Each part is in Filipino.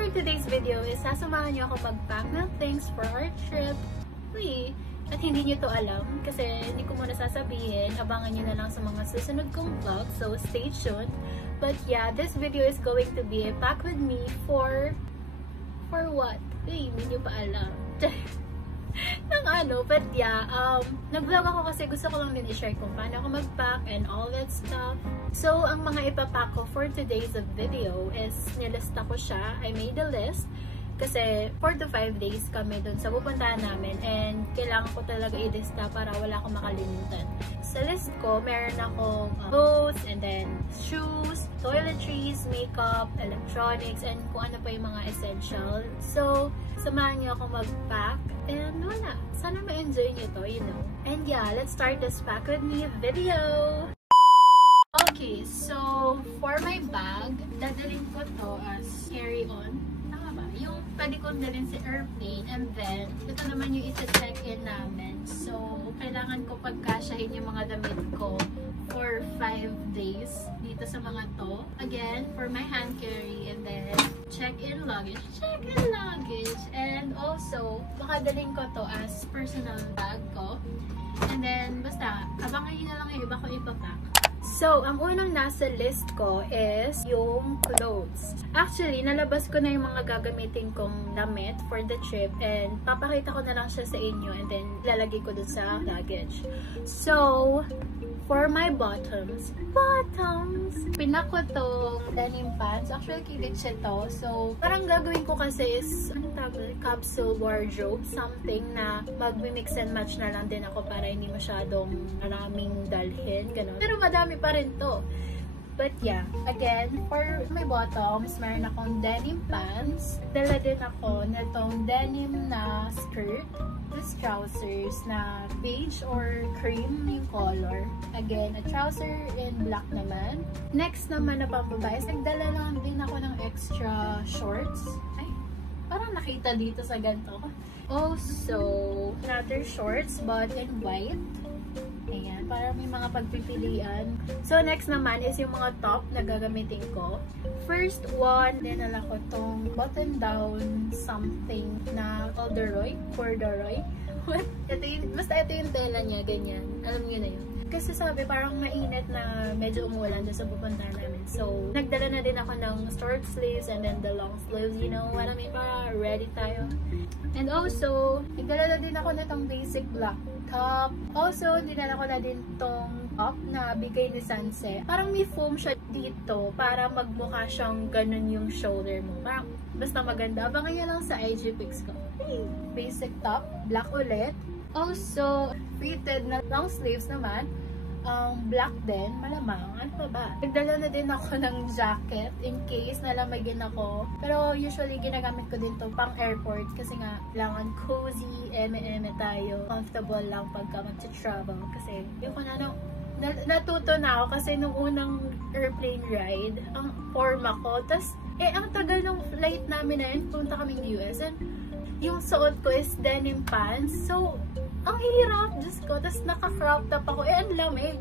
for today's video is sasamahan niyo ako mag-pack ng things for our trip. Uy, at hindi niyo to alam kasi hindi ko muna sasabihin. Abangan niyo na lang sa mga susunod kong vlog. So, stay tuned. But yeah, this video is going to be a pack with me for what? Uy, hindi niyo pa alam. ng ano, but yeah, nag-vlog ako kasi gusto ko lang din i-share kung paano ako mag-pack and all that stuff. So, ang mga ipapack ko for today's video is nilista ko siya. I made a list kasi 4 to 5 days kami dun sa pupuntahan namin and kailangan ko talaga i-lista para wala akong makalimutan. Sa list ko, meron akong clothes and then shoes, toiletries, makeup, electronics, and kung ano pa yung mga essential. So, samahan niyo ako mag-pack and wala. Sana ma-enjoy niyo to, you know. And yeah, let's start this pack with me video! Okay, so for my bag, dadalhin ko to as carry-on. Tama ba? Yung pwede kong dalhin sa airplane and then, ito naman yung isa-check-in namin. So, kailangan ko pagkasyahin yung mga damit ko for 5 days dito sa mga to. Again, for my hand carry and then check-in luggage. And also, makadaling ko to as personal bag ko. And then, basta, abangan nyo na lang yung iba ko ipapack. So, ang unang nasa list ko is yung clothes. Actually, nalabas ko na yung mga gagamitin kong damit for the trip and papakita ko na lang siya sa inyo and then lalagay ko dun sa luggage. So, for my bottoms, pinak ko tong denim pants. Actually, kilit siya to. So, parang gagawin ko kasi is, anong tawag? Capsule wardrobe. Something na mag-mix and match na lang din ako para hindi masyadong maraming dalhin. Ganun. Pero madami pa rin to. But yeah, again, for my bottoms, meron akong denim pants. Dala din ako na tong denim na skirt. This trousers na beige or cream yung color. Again, a trouser in black naman. Next naman na pambabae, nagdala lang din ako ng extra shorts. Ay, parang nakita dito sa ganito. Also, another shorts but in white. Ayan, para may mga pagpipilian. So, next naman is yung mga top na gagamitin ko. First one, dinala ko tong button-down something na corduroy. Basta ito yung tela niya, ganyan. Alam niyo na yun. Kasi sabi, parang mainit na medyo umulan doon sa pupuntahan namin. So, nagdala na din ako ng short sleeves and then the long sleeves, you know what I mean? Para ready tayo. And also, nagdala na din ako na tong basic black top. Also, dinala ko na din tong top na bigay ni Sanse. Parang may foam siya dito para magmukha siyang ganun yung shoulder mo. Parang basta maganda. Abangan nyo lang sa IG pics ko. Basic top, black ulit. Also, fitted na long sleeves naman. Black din, malamang. Ano pa ba? Nagdala na din ako ng jacket in case nalamagin ako. Pero usually ginagamit ko din to pang airport kasi nga kailangan cozy, eme-eme tayo. Comfortable lang pagka mag-travel. Kasi yung ko natuto na ako kasi nung unang airplane ride, ang forma ko. Tapos, ang tagal ng flight namin na yun, punta kaming US. And yung suot ko is denim pants. So, ang hirap, Diyos ko. Tapos naka-crop top ako. Ang lamig.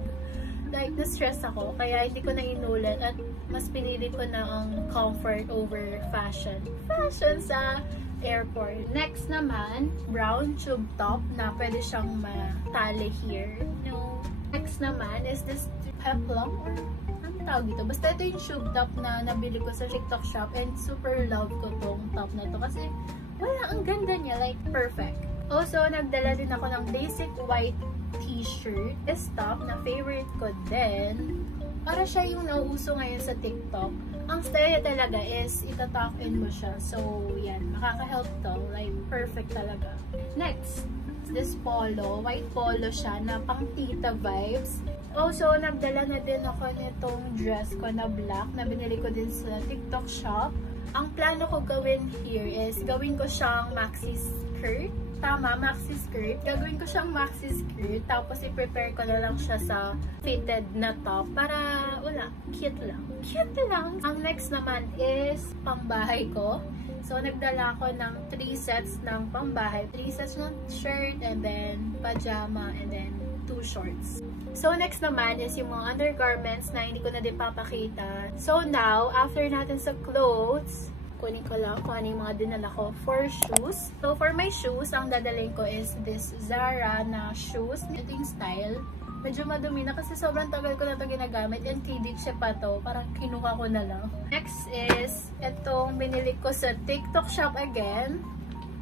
Like, na-stress ako. Kaya hindi ko na inulan. At mas pinili ko na ang comfort over fashion. Fashion sa airport. Next naman, brown tube top na pwede siyang matali here. No. Next naman is this peplum or anong tawag dito? Basta ito yung tube top na nabili ko sa TikTok shop and super love ko tong top na to kasi wala, ang ganda niya. Like, perfect. Also, nagdala din ako ng basic white t-shirt. This top na favorite ko din. Para siya yung nauuso ngayon sa TikTok. Ang style talaga is itatak in mo siya. So, yan. Makaka-help to. Like, perfect talaga. Next, this polo. White polo siya na pang tita vibes. Also, nagdala na din ako nitong dress ko na black na binili ko din sa TikTok shop. Ang plano ko gawin here is gawin ko siyang maxi skirt. Tama, maxi skirt. Gagawin ko siyang maxi skirt. Tapos, i-prepare ko na lang siya sa fitted na top. Para, wala, cute lang. Cute lang. Ang next naman is pangbahay ko. So, nagdala ako ng 3 sets ng pangbahay. 3 sets ng shirt, and then pajama, and then 2 shorts. So, next naman is yung mga undergarments na hindi ko na din papakita. So, now, after natin sa clothes, kunin ko lang kung ano yung mga dinala ko for shoes. So, for my shoes, ang dadalhin ko is this Zara na shoes. Ito yung style. Medyo madumi na kasi sobrang tagal ko na ito ginagamit and kiditche pa to. Parang kinuha ko na lang. Next is itong binili ko sa TikTok shop again.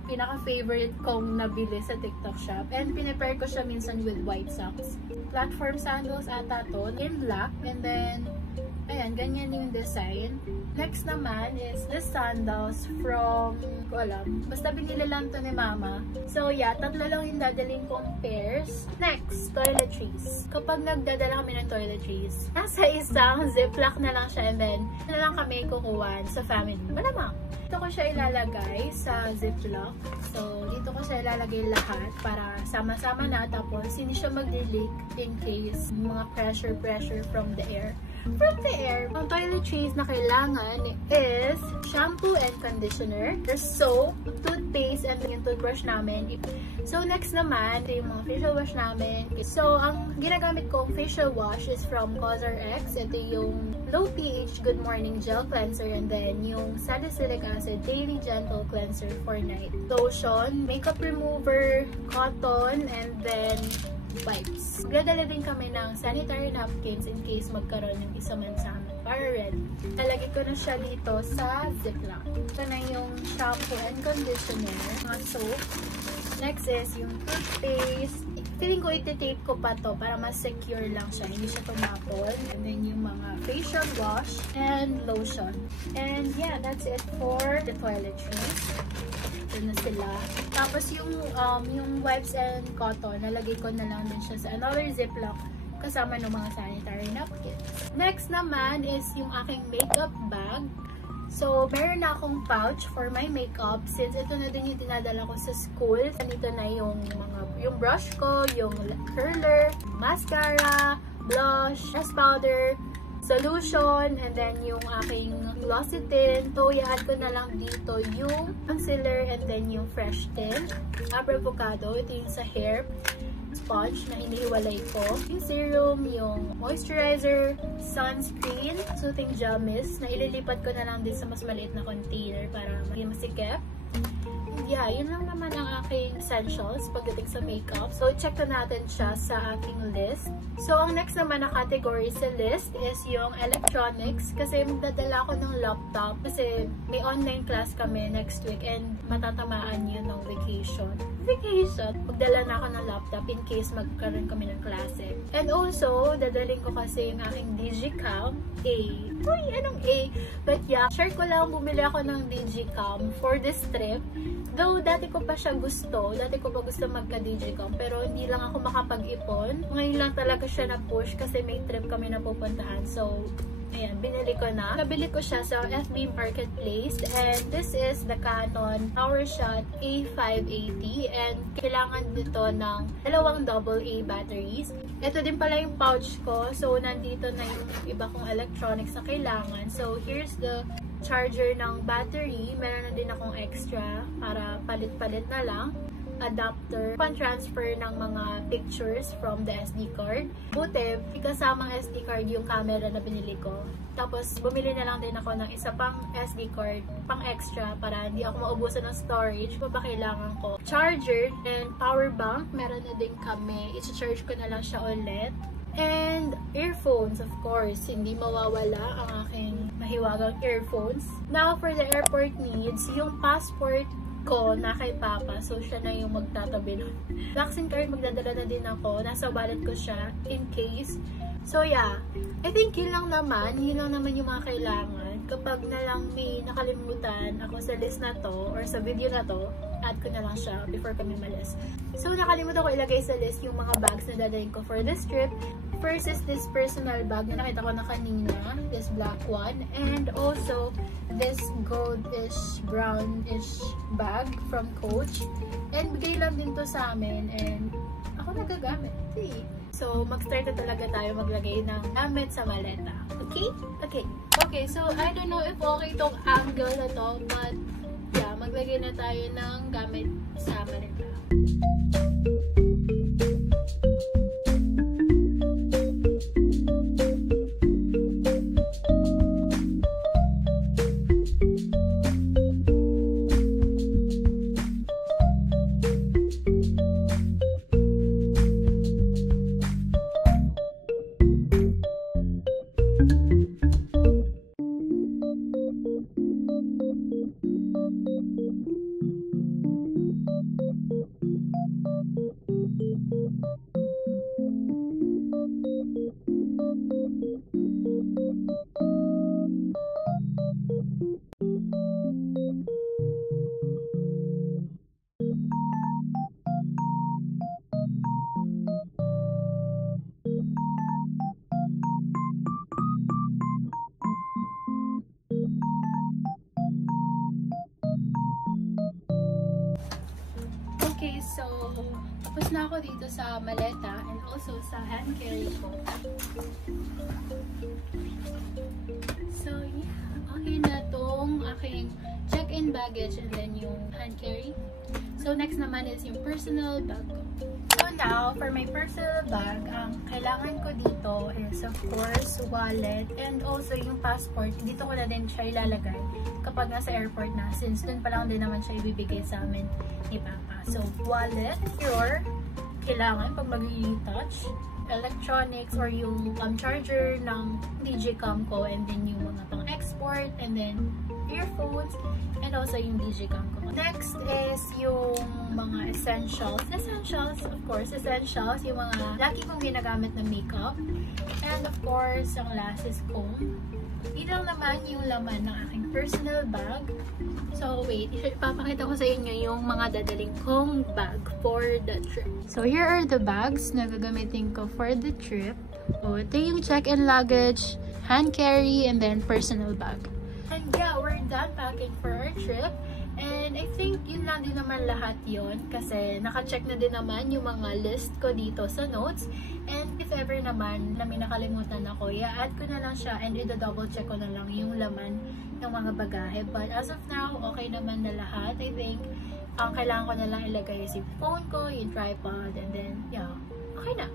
Pinaka-favorite kong nabili sa TikTok shop. And pinipair ko siya minsan with white socks. Platform sandals ata to in black. And then, ayan, ganyan yung design. Next naman is the sandals from, ko alam, basta binili lang to ni mama. So yeah, tatlo lang yung dadalhin kong pairs. Next, toiletries. Kapag nagdadala kami ng toiletries, nasa isang ziplock na lang siya and then, na lang kami kukuhan sa family. Malamang. Dito ko siya ilalagay sa ziplock. So, dito ko siya ilalagay lahat para sama-sama na. Tapos, hindi siya mag-leak in case mga pressure from the air. Ang toiletries na kailangan is shampoo and conditioner, there's soap, toothpaste, and yung toothbrush namin. So, next naman, ito yung mga facial wash namin. So, ang ginagamit kong facial wash is from CosRX. Ito yung low pH Good Morning Gel Cleanser and then yung salicylic acid Daily Gentle Cleanser for night. Lotion, makeup remover, cotton, and then wipes. Magdadala din kami ng sanitary napkins in case magkaroon ng isa man sa amin. Para ready. Nalagay ko na siya dito sa ziplock. Ito na yung shampoo and conditioner, mga soap. Next is yung toothpaste. Feeling ko iti-tape ko pa to para mas secure lang siya. Hindi siya tumapon. And then yung mga facial wash and lotion. And yeah, that's it for the toiletries. Ito na sila. Tapos yung wipes and cotton, nalagay ko na lang din siya sa another ziplock kasama ng mga sanitary napkins. Next naman is yung aking makeup bag. So, meron na akong pouch for my makeup since ito na din yung dinadala ko sa school. Nandito na yung brush ko, yung curler, mascara, blush, press powder, solution, and then yung aking glossy tint. So, i-add ko na lang dito yung concealer and then yung fresh tint. Avocado, ito yung sa hair. Sponge na hinihiwalay ko. Yung serum, yung moisturizer, sunscreen, soothing gel mist na ililipat ko na lang din sa mas maliit na container para maging masikip. Yeah, yun lang naman ang aking essentials pagdating sa makeup. So, check na natin siya sa aking list. So, ang next naman na category sa list is yung electronics. Kasi magdadala ako ng laptop. Kasi may online class kami next week and matatamaan yun ng vacation. Magdala na ako ng laptop in case magkaroon kami ng klase. And also, dadalhin ko kasi yung aking Digicam A. Uy, anong A? But yeah, share ko lang, bumili ako ng Digicam for this trip. Though, dati ko pa gusto magka-Digicam, pero hindi lang ako makapag-ipon. Ngayon lang talaga siya na-push kasi may trip kami na pupuntahan. So, ayan, binili ko na. Nabili ko siya sa FB Marketplace and this is the Canon PowerShot A580 and kailangan dito ng 2 AA batteries. Ito din pala yung pouch ko. So, nandito na yung iba kong electronics na kailangan. So, here's the charger ng battery. Meron na din akong extra para palit-palit na lang. Adapter, pan-transfer ng mga pictures from the SD card. Buti, kasamang SD card yung camera na binili ko. Tapos, bumili na lang din ako ng isa pang SD card, pang extra, para hindi ako maubusan ng storage pa ba kailangan ko. Charger and power bank, meron na din kami. I-charge ko na lang siya ulit. And earphones, of course, hindi mawawala ang aking mahiwagang earphones. Now, for the airport needs, yung passport ko na kay Papa. So, siya na yung magtatabi nun. Vaccine card, magdadala na din ako. Nasa wallet ko siya in case. So, yeah. I think yun lang naman yung mga kailangan. Kapag na lang may nakalimutan ako sa list na to or sa video na to, add ko na lang siya before kami malis. So, nakalimutan ko ilagay sa list yung mga bags na dadalhin ko for this trip. First is this personal bag na nakita ko na kanina, this black one, and also this goldish, brownish bag from Coach. And bigay lang din to sa amin, and ako nagagamit. See? So, mag-start na talaga tayo maglagay ng gamit sa maleta. Okay? Okay. Okay, so I don't know if okay itong angle na to, but yeah, maglagay na tayo ng gamit sa maleta. Okay, so tapos na ako dito sa maleta and also sa hand carry ko. So yeah, okay na tong aking check-in baggage and then yung hand carry. So next naman is yung personal bag ko. So now, for my personal bag, ang kailangan ko dito is of course wallet and also yung passport. Dito ko na din siya ilalagay kapag nasa airport na, since dun pa lang din naman siya ibibigay sa amin ni Papa. So wallet, your kailangan pag mag-touch, electronics or yung charger ng Digicam ko, and then yung mga pang export, and then earphones, and also yung Digicam ko. Next is yung mga essentials, of course, yung mga lagi kong ginagamit na makeup, and of course, ang last is comb. Ito naman yung laman ng aking personal bag. So wait, ipapakita ko sa inyo yung mga dadaling kong bag for the trip. So here are the bags na gagamitin ko for the trip. So ito yung check-in luggage, hand carry, and then personal bag. And yeah, we're done packing for our trip. And I think yun lang din naman lahat yun, kasi naka-check na din naman yung mga list ko dito sa notes. And if ever naman na may nakalimutan ako, i-add ko na lang siya and i-double check ko na lang yung laman ng mga bagahe. But as of now, okay naman na lahat. I think ang kailangan ko na lang ilagay is yung phone ko, yung tripod, and then yeah, okay na.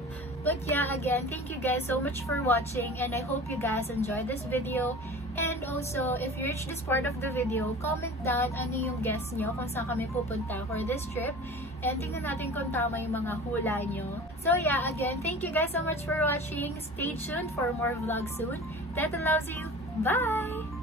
But yeah, again, thank you guys so much for watching, and I hope you guys enjoyed this video. And also, if you reached this part of the video, comment down ano yung guess nyo kung saan kami pupunta for this trip. And tingnan natin kung tama yung mga hula nyo. So yeah, again, thank you guys so much for watching. Stay tuned for more vlogs soon. Teta loves you. Bye!